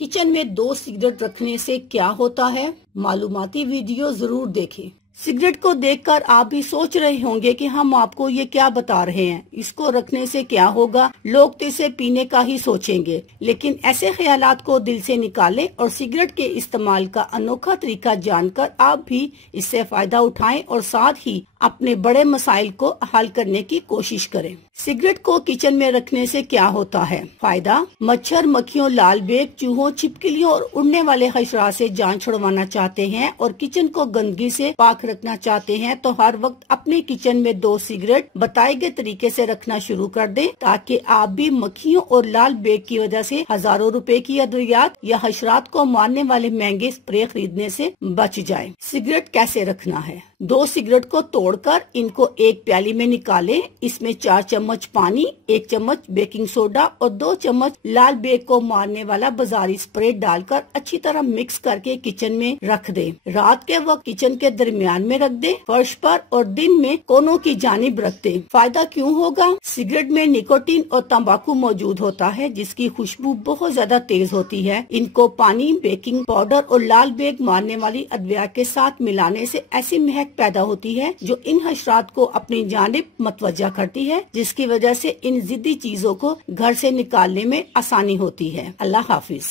Kitchen में 2 cigarette रखने से क्या होता है, मालूमाती वीडियो जरूर देखें। सिगरेट को देखकर आप भी सोच रहे होंगे कि हम आपको ये क्या बता रहे हैं, इसको रखने से क्या होगा, लोग तो इसे पीने का ही सोचेंगे। लेकिन ऐसे ख्यालात को दिल से निकालें और सिगरेट के इस्तेमाल का अनोखा तरीका जानकर आप भी इससे फायदा उठाएं और साथ ही अपने बड़े मसाइल को हल करने की कोशिश करें। सिगरेट को किचन में रखने से क्या होता है फायदा? मच्छर, मक्खियों, लाल बेग, चूहों, छिपकलियों और उड़ने वाले हशरात से जान छुड़वाना चाहते हैं और किचन को गंदगी से पाक रखना चाहते हैं तो हर वक्त अपने किचन में 2 सिगरेट बताए गए तरीके से रखना शुरू कर दें, ताकि आप भी मक्खियों और लाल बेग की वजह से हजारों रुपए की अद्वियात या हशरात को मारने वाले महंगे स्प्रे खरीदने से बच जाए। सिगरेट कैसे रखना है? 2 सिगरेट को तोड़कर इनको एक प्याली में निकालें। इसमें 4 चम्मच पानी, 1 चम्मच बेकिंग सोडा और 2 चम्मच लाल बेग को मारने वाला बाजारी स्प्रे डालकर अच्छी तरह मिक्स करके किचन में रख दें। रात के वक्त किचन के दरमियान में रख दें, फर्श पर, और दिन में कोनों की जानिब रख दें। फायदा क्यों होगा? सिगरेट में निकोटीन और तंबाकू मौजूद होता है जिसकी खुशबू बहुत ज्यादा तेज होती है। इनको पानी, बेकिंग पाउडर और लाल बेग मारने वाली अद्वियात के साथ मिलाने से ऐसी महक पैदा होती है जो इन हशरात को अपनी जानिब मतवज्जा करती है, जिसकी वजह से इन जिद्दी चीजों को घर से निकालने में आसानी होती है। अल्लाह हाफिज।